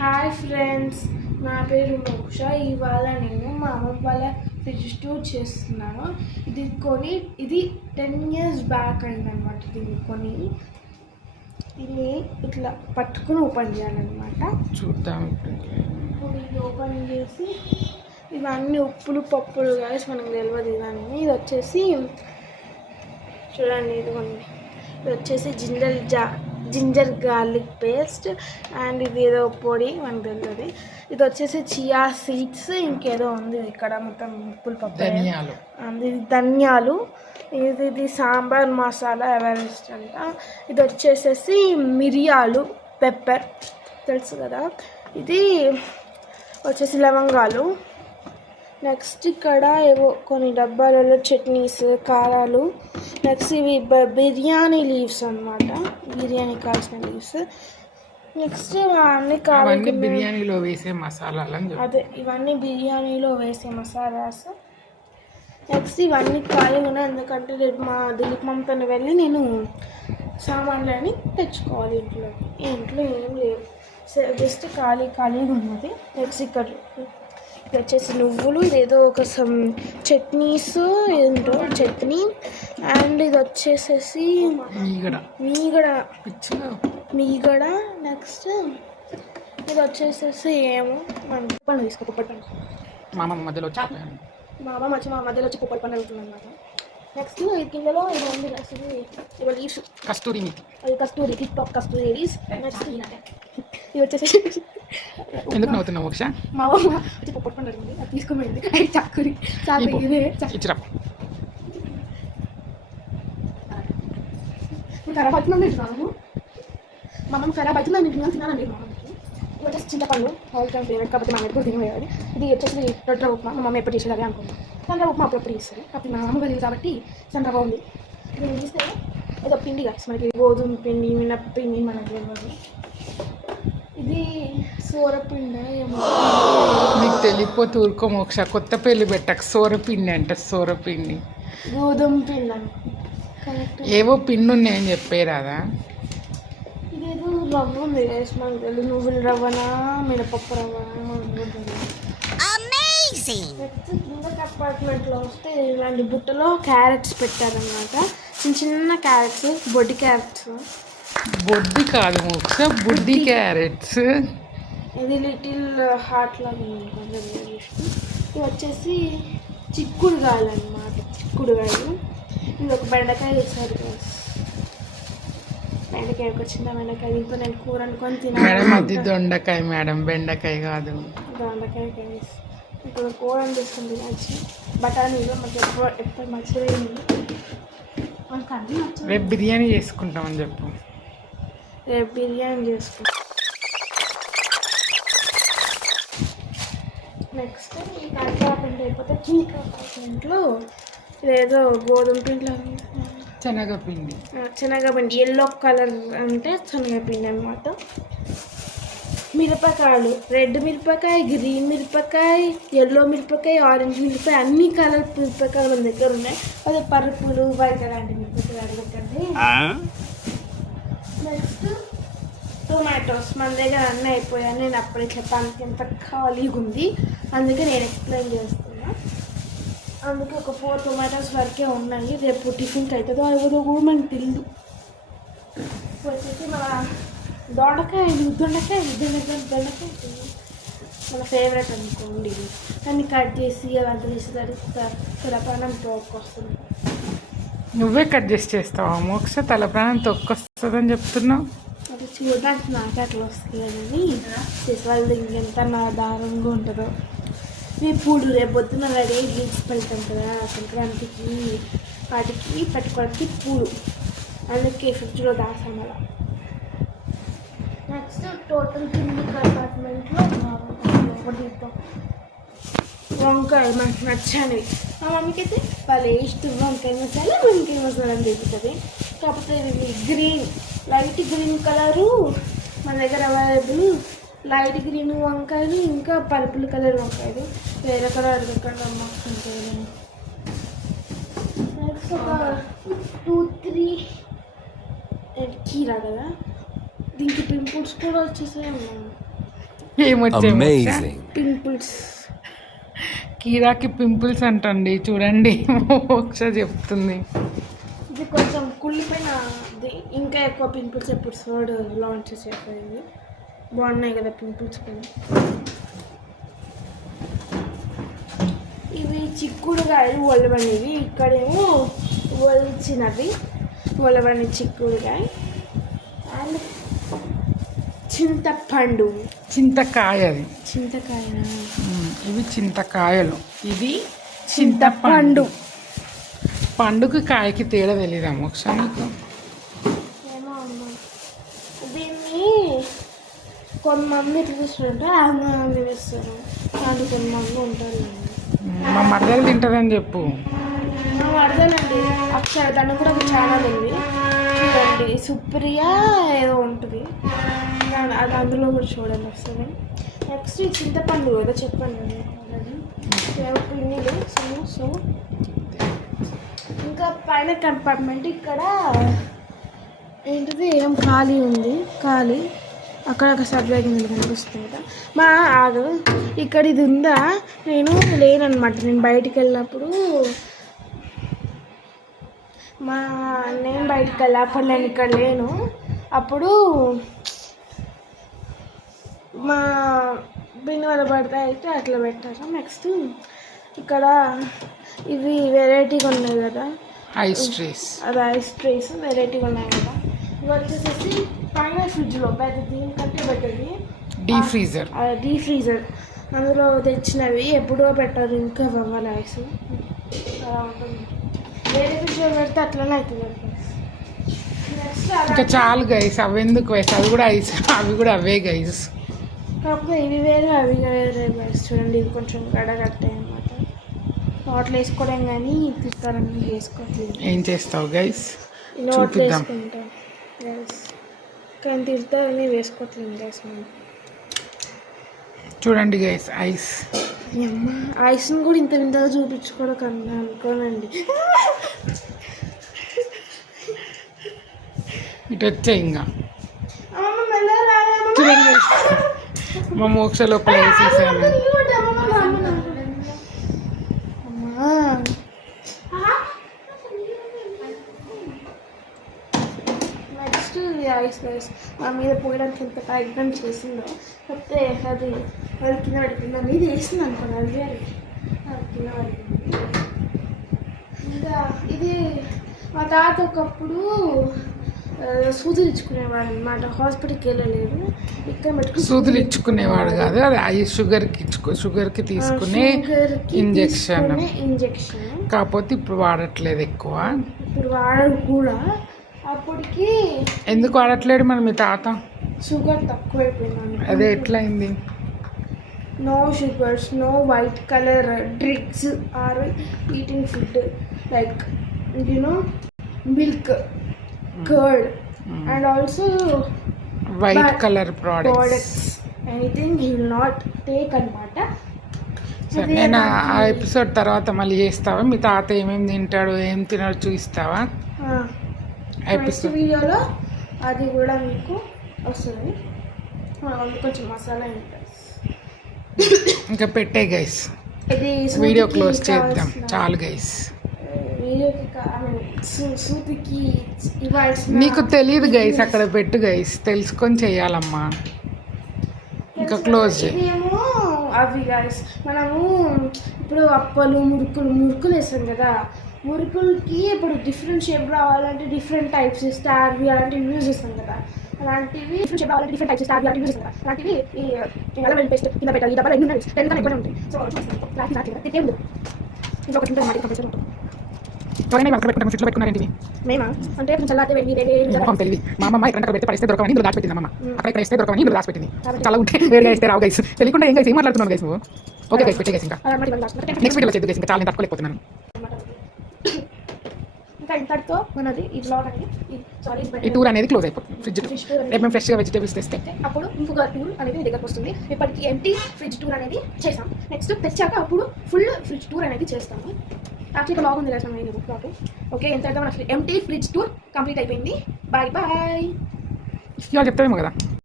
Hi friends, నా పేరు మోక్ష. ఇవాళ నేను మా అమ్మ వాళ్ళ ఫ్రిడ్జ్ టూర్ చేస్తున్నాను. ఇది 10 years బ్యాక్ అయిందనమాట. దీన్ని ఇట్లా పట్టుకుని ఓపెన్ చేయాలన్నమాట. చూద్దాం. ఇప్పుడు ఇది ఓపెన్ చేసి ఇవన్నీ ఉప్పులు పప్పులు కలిసి మనకు తెలియదు. ఇవన్నీ ఇది వచ్చేసి చూడండి, ఇది వచ్చేసి జింజర్ గార్లిక్ పేస్ట్ అండ్ ఇది ఏదో పొడి మనకు తెలియదు. ఇది వచ్చేసి చియా సీడ్స్, ఇంకేదో ఉంది ఇక్కడ మొత్తం ఉప్పులు పప్పు, ఇది ధనియాలు, ఇది సాంబార్ మసాలా ఎవరెస్ట్ అంట. ఇది వచ్చేసేసి మిరియాలు, పెప్పర్ తెలుసు కదా. ఇది వచ్చేసి లవంగాలు. నెక్స్ట్ ఇక్కడ ఏవో కొన్ని డబ్బాలలో చట్నీస్, కారాలు. నెక్స్ట్ ఇవి బిర్యానీ లీవ్స్ అన్నమాట, బిర్యానీ కావాల్సిన లీవ్స్. నెక్స్ట్ అన్ని బిర్యానీలో వేసే మసాలాలు, అదే ఇవన్నీ బిర్యానీలో వేసే మసాలాస్. నెక్స్ట్ ఇవన్నీ ఖాళీగా ఉన్నాయి, ఎందుకంటే రేపు మా దిలీప్ మమ్మతో వెళ్ళి నేను సామాన్లు అని తెచ్చుకోవాలి. ఇంట్లో ఏం లేవు, జస్ట్ ఖాళీగా ఉన్నది. నెక్స్ట్ ఇక్కడ ఇది వచ్చేసి నువ్వులు, ఇదేదో ఒక చట్నీస్, ఏంటో చట్నీ. అండ్ ఇది వచ్చేసేసి మీగడ. నెక్స్ట్ ఇది వచ్చేసేసి ఏమో పండు తీసుకో, పొప్పటి పండు. మా మధ్యలో వచ్చి పొప్పటి పండు అవుతుంది అనమాట. నెక్స్ట్ ఈ కిందలో ఇది ఉంది, ఇవి లీవ్స్, కస్తూరి టిక్ టాక్ కస్తూరి లీవ్స్. నెక్స్ట్ ఇది వచ్చేసి ఎందుకు నవ్వుతున్నావు మోక్ష? మా అమ్మ వచ్చి పొప్పటి పండు అడిగింది, అది తీసుకోమంది. చక్కురి ఇచ్చిరా ఖరాబ్ అవుతుందని తింటున్నాను. మా అమ్మ ఖరాబ్ అవుతుందని తినాలండి. మా అమ్మకి ఇది వచ్చేసి చింతపండు, ఆల్ టైమ్ ఫేవరెట్, కాబట్టి మా ఎప్పుడు తినేది. ఇది వచ్చేసి రొట్టె ఉప్మా, మా మమ్మీ ఎప్పుడు చేసేది అనుకుంటాం. సండ్రవ ఉప్మా అప్పుడప్పుడు చేస్తుంది, కాబట్టి మా అమ్మ తెలియదు కాబట్టి సండ్రవ ఉంది. ఇది తీస్తే ఏదో పిండి కాదు, మనకి గోధుమ పిండి, మినప్పిండి మనకి తెలియదు. ఇది సోరపిండి ఏమో, నీకు తెలియపోతే ఊరుకో మోక్ష. కొత్త పెళ్ళి పెట్టక సోరపిండి అంట. సోరపిండి గోధుమ పిండి అని కరెక్ట్. ఏవో పిండి ఉన్నాయని చెప్పేరాదా? ఇదేదో రవ్వ ఉంది, మనకు తెలియదు. నువ్వుల రవ్వనా, మినపప్పు రవ్వనా. కింద కంపార్ట్మెంట్లో వస్తే ఇలాంటి బుట్టలో క్యారెట్స్ పెట్టారనమాట. చిన్న క్యారెట్స్, బొడ్డి క్యారెట్స్. బొడ్డి కాదు మోక్ష, బుడ్డి క్యారెట్స్. ఇది లిటిల్ హార్ట్ లాగా ఉంది. ఇది వచ్చేసి చిక్కుడుగాయలు అనమాట, చిక్కుడుగాయలు. ఇది ఒక బెండకాయ వేసారు, బెండకాయ ఒక చిన్న బెండకాయ. దీంతో నేను కూర అనుకొని తినాలి. అది దొండకాయ మేడం, బెండకాయ కాదు. దొండకాయ వేసి ఇప్పుడు కూర తీసుకుని తినచ్చు. బఠానీలో మాకు ఎప్పుడు మర్చిపోయింది. మనకు అన్నీ నచ్చదు. రేపు బిర్యానీ చేసుకుంటామని చెప్పు. రేపు బిర్యానీ చేసుకుంటాం. నెక్స్ట్ ఈ కంపార్ట్మెంట్ అయిపోతే కింది కంపార్ట్మెంట్లో ఏదో గోధుమ పిండిలో శనగపిండి, ఎల్లో కలర్ అంటే శనగపిండి అనమాట. మిరపకాయలు, రెడ్ మిరపకాయ, గ్రీన్ మిరపకాయ, ఎల్లో మిరపకాయ, ఆరెంజ్ మిరపకాయ, అన్ని కలర్ మిరపకాయలు మన దగ్గర ఉన్నాయి. అదే పరుపులు, వైట్ అలాంటి మిరపకాయలు అడగకండి. నెక్స్ట్ టొమాటోస్ మన దగ్గర అన్నీ అయిపోయాయి. నేను అప్పుడే చెప్పడానికి ఎంత ఖాళీగా ఉంది, అందుకే నేను ఎక్స్ప్లెయిన్ చేస్తున్నా. అందుకే ఒక 4 టొమాటోస్ వరకే ఉన్నాయి. రేపు టిఫిన్కి అవుతుందో అవ్వదో కూడా మనకు తెలియదు. వచ్చేసి మన దొండకాయలు మన ఫేవరెట్ అనుకోండి. దాన్ని కట్ చేసి అదంతా తీసేసరికి తలప్రాణం తోక్కొస్తుంది. నువ్వే కట్ చేస్తావా మోక్ష? తలప్రాణం తొక్కొస్తుందని చెప్తున్నావు. అది చూడడానికి నాకే అట్లా వస్తుంది కదండి, చేసే వాళ్ళు ఇంకెంత నా దారుణంగా ఉంటుందో. రేపు పొద్దున్న రెడీ గిఫ్ట్స్ పెడతాం కదా సంక్రాంతికి, వాటికి పెట్టుకోవడానికి పూలు, అందుకే ఫ్రిడ్జ్లో దాసాం అలా. నెక్స్ట్ టోటల్ కింది కంపార్ట్మెంట్లో వంకాయ మనకు నచ్చనివి. మా మమ్మీకి అయితే వాళ్ళు ఇష్టం వంకాయ మసాలా అని చెప్తుంది. కాకపోతే ఇది లైట్ గ్రీన్ కలరు మన దగ్గర అవైలబుల్. లైట్ గ్రీన్ వంకాయలు, ఇంకా పర్పుల్ కలర్ వంకాయలు, వేరే కలర్ ఎక్కడ ఉంటాయి. నెక్స్ట్ ఒక 2-3 కీరా కదా, దీనికి పింపుల్స్ కూడా వచ్చేసాయి. ఏమొచ్చాయి మోక్ష? Amazing. పింపుల్స్. కీరాకి పింపుల్స్ అంటండి, చూడండి మోక్ష చెప్తుంది. ఇది కొంచెం కుళ్ళిపోయిన ఇంకా ఎక్కువ పింపుల్స్ ఎప్పుడు సోడ్ లాంచ్ చేసేది. బాగున్నాయి కదా పింపుల్స్ కూడా. ఇవి చిక్కుడుగాయలు ఒలవనివి, ఇక్కడేమో ఒలిచినవి ఒలవని చిక్కుడుగాయ. అండ్ చింతపండు, చింతకాయ అది. చింతకాయ, ఇవి చింతకాయలు, ఇది చింతపండు. పండుకి కాయకి తేడా తెలీదా మోక్ష నీకు? ఏమో అమ్మా, దీన్ని కొంతమంది చూస్తుంటే ఆంధ్రాన్ని వేస్తారు, కానీ కొంతమంది ఉంటారు. మా మర్దలు తింటుందని చెప్పు. అర్థనండి, అక్షర తను కూడా ఒక ఛానల్ ఉంది చూడండి, సుప్రియ ఏదో ఉంటుంది, అది అందులో కూడా చూడండి వస్తుంది. నెక్స్ట్ ఈ చింతపండు ఏదో చెప్పండి పిన్నిలు. సో ఇంకా పైన కంపార్ట్మెంట్ ఇక్కడ ఏంటిది ఏం ఖాళీ ఉంది, ఖాళీ అక్కడ ఒక సబ్జెక్ట్ కింద కనిపిస్తుంది కదా. మా ఆగు, ఇక్కడ ఇది ఉందా, నేను లేనమాట, నేను బయటికి వెళ్ళినప్పుడు నేను బయటికి వెళ్ళినప్పుడు నేను ఇక్కడ లేను, అప్పుడు మా బిన్ను వల్ల పడతా అయితే అట్లా పెట్టారు. నెక్స్ట్ ఇక్కడ ఇవి వెరైటీగా ఉన్నాయి కదా ఐస్ ట్రేస్, అది ఐస్ ట్రేస్ వెరైటీగా ఉన్నాయి కదా. ఇవి వచ్చేసేసి పైన ఫ్రిడ్జ్లో పెద్ద దీనికంటే పెట్టేది డీప్ ఫ్రీజర్, అందులో తెచ్చినవి ఎప్పుడో పెట్టారు, ఇంకా బొమ్మల ఐస్ అలా ఉంటుంది. వేరే ఫ్రిడ్జ్లో పెడితే అట్లనే అవుతుంది. నెక్స్ట్ ఇంకా చాలు గైస్, అవి ఎందుకు వేసి, అవి కూడా ఐస్, అవి కూడా అవే గైస్. కాకపోతే ఇవి వేరే అవి వేరే గైస్. చూడండి ఇవి కొంచెం గడగట్టాయి అన్నమాట, నోట్లు వేసుకోవడం కానీ తిస్తారని వేసుకోవట్లేదు. ఏం చేస్తావు గైస్? నోట్లు వేసుకుంటాం గైస్, కానీ తిడతారని వేసుకోవట్లేదు గైస్. మనం చూడండి గైస్ ఐస్. ఐస్ని కూడా ఇంత వింతగా చూపించుకోవడం కన్నా అనుకోనండి. ఇటు వచ్చాయి ఇంకా చూడండి మా మోక్ష లోపల వేసేసాను. నెక్స్ట్ ఐస్ గైస్, మా మీద పోయడానికి ఎంత ప్రయత్నం చేసిందో, కాకపోతే అది కింద పడిపోయింది, నా మీద వేసింది అనుకోండి, అది వేరే కింద పడిపోయింది. ఇంకా ఇది మా తాత ఒకప్పుడు సూదులు ఇచ్చుకునేవాడు అనమాట, హాస్పిటల్కి వెళ్ళలేదు, ఇక్కడ పెట్టుకుని సూదులు ఇచ్చుకునేవాడు కాదు, అది ఐస్ షుగర్కి తీసుకునే ఇంజెక్షన్. కాకపోతే ఇప్పుడు వాడట్లేదు ఎక్కువ, ఇప్పుడు వాడరు కూడా. అప్పటికి ఎందుకు వాడట్లేడు మరి మీ తాత? షుగర్ తక్కువైపోయింది. అదే ఎట్లయింది? No sugars, no white colour drinks or eating food like milk, curd and also white colour products, anything he will not take అనమాట. సరే, నేను ఆ ఎపిసోడ్ తర్వాత మళ్ళీ చేస్తావా? మీ తాత ఏమేమి తింటాడు, ఏం తినాడు చూపిస్తావా ఎపిసోడ్ వీడియోలో? అది కూడా మీకు వస్తుంది, కొంచెం మసాలా ఉంటుంది. ఇంకా పెట్టే గైస్, ఇది వీడియో క్లోజ్ చేద్దాం, చాలు గైస్. నీకు తెలియదు గైస్, అక్కడ పెట్టు గైస్, తెలుసుకొని చెయ్యాలమ్మా. ఇంకా క్లోజ్ ఏమో అవి గైస్, మనము ఇప్పుడు అప్పలు మురుకులు వేస్తాం కదా, మురుకులకి ఇప్పుడు డిఫరెంట్ షేప్ రావాలంటే డిఫరెంట్ టైప్స్ స్టార్ అలాంటివి యూజ్ చేస్తాం కదా, అలాంటివి డిఫరెంట్ షేప్ రావాలంటే డిఫరెంట్ టైప్స్ స్టార్ అలాంటివి యూజ్ చేస్తాం కదా. అలాంటివి ఈ అల్లం పేస్ట్ కింద పెట్టాలి, ఈ డబ్బాలు ఎన్ని ఉన్నాయి, 10 కన్నా ఎక్కువనే ఉంటాయి. సో ఇంకొకటి ఉంటుంది మాట కంపల్సరీ ఉంటుంది. ఫ్రిడ్జ్లో పెట్టుకున్నారండి మేమా అంటే కొంచెం చల్లారితే తెలియదు. మా అమ్మ ఇక్కడ పెడితే పరిస్థితి దొరకవని ఇందులో దాచిపెట్టింది. అమ్మ అక్కడ ఇక్కడ ఇస్తే దొరకవని ఇందులో దాచిపెట్టింది. చాలా ఉంటే వేరేగా ఇస్తే రావు గైస్, తెలియకుండా ఏం గైస్ ఏం మాట్లాడుతున్నాను గైస్. ఓకే గైస్, పెట్టే గైస్, ఇంకా నెక్స్ట్ వీడియోలో చేద్దు గైస్, ఇంకా చాలా నేను తట్టుకోలేకపోతున్నాను. ఇంకా ఇంతటితో మనది ఈ బ్లాగ్ అనేది ఈ టూర్ అనేది క్లోజ్ అయిపోతుంది. ఫ్రిడ్జ్ రేపు మేము ఫ్రెష్గా వెజిటేబుల్స్ తెస్తే అప్పుడు ఇంకొక టూర్ అనేది మీ దగ్గరకు వస్తుంది. ఇప్పటికి ఎంటీ ఫ్రిడ్జ్ టూర్ అనేది చేసాం, నెక్స్ట్ తెచ్చాక అప్పుడు ఫుల్ ఫ్రిడ్జ్ టూర్ అనేది చేస్తాము. యాక్చువల్గా బ్లాగ్ ఉంది కదా నేను బ్లాగ్. ఓకే, ఎంతైతే మన ఎంటీ ఫ్రిడ్జ్ టూర్ కంప్లీట్ అయిపోయింది. Bye bye. ఇవాళ చెప్తామేమో కదా.